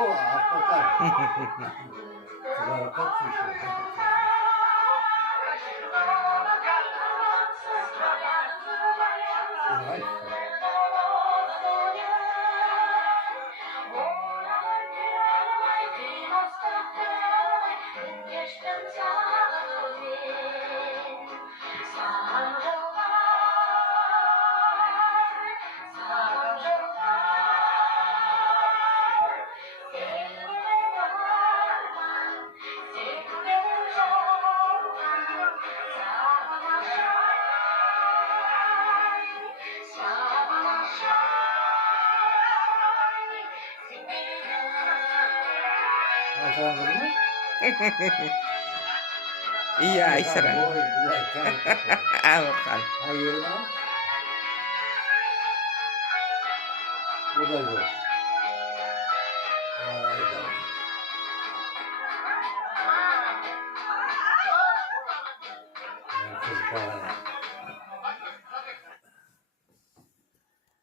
hakikaten. Sigara kaç yaşında? Ya işte. Aşağıda mı? Iya, Isra. Oh, iya, kan. Awakan. Hayır lan. Bu da yok. Hayda. Herkes para.